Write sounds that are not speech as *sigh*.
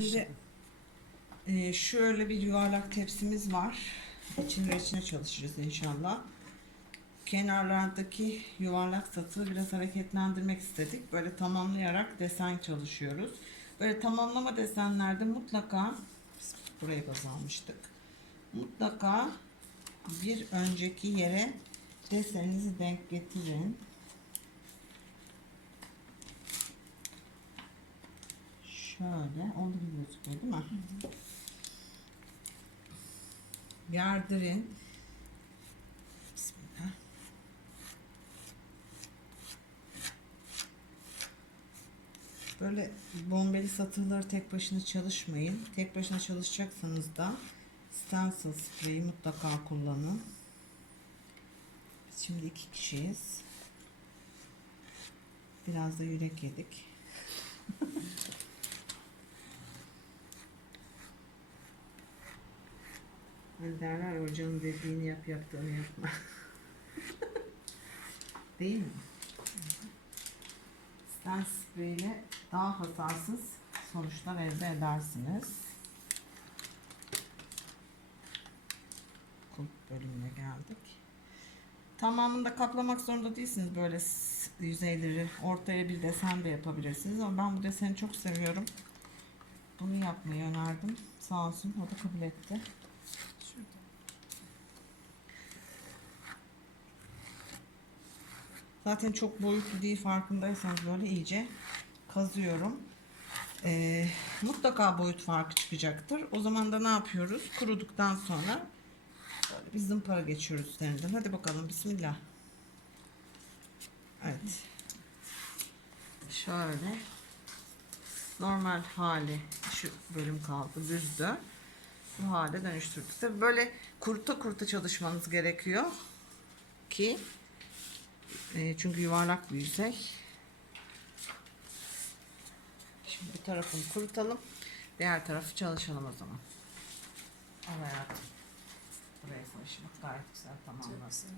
Şimdi e, şöyle bir yuvarlak tepsimiz var. İçinde içine çalışırız inşallah. Kenarlardaki yuvarlak satığı biraz hareketlendirmek istedik. Böyle tamamlayarak desen çalışıyoruz. Böyle tamamlama desenlerde mutlaka burayı baz almıştık. Mutlaka bir önceki yere deseninizi denk getirin. Şöyle olduğu gibi gözüküyor değil mi? Gerdirin. Bismillah. Böyle bombeli satırları tek başına çalışmayın. Tek başına çalışacaksanız da stencil spreyi mutlaka kullanın. Şimdi iki kişiyiz. Biraz da yürek yedik. Hani derler ya, hocanın dediğini yap yaptığını yapma. *laughs* Değil mi? Stent sprey ile daha hasarsız sonuçlar elde edersiniz. Kulp bölümüne geldik. Tamamını da kaplamak zorunda değilsiniz böyle yüzeyleri. Ortaya bir desen de yapabilirsiniz ama ben bu deseni çok seviyorum. Bunu yapmayı önerdim. Sağ olsun o da kabul etti. Zaten çok boyutlu değil farkındaysanız böyle iyice kazıyorum. Ee, mutlaka boyut farkı çıkacaktır. O zaman da ne yapıyoruz? Kuruduktan sonra böyle bir zımpara geçiyoruz üzerinden. Hadi bakalım bismillah. Evet. Şöyle normal hali şu bölüm kaldı düzdü. Bu hale dönüştürdük. Tabii böyle kuruta kuruta çalışmanız gerekiyor ki e, çünkü yuvarlak bir yüzey. Şimdi bir tarafını kurutalım. Diğer tarafı çalışalım o zaman. Al hayatım. Buraya çalışmak gayet güzel tamamlasın.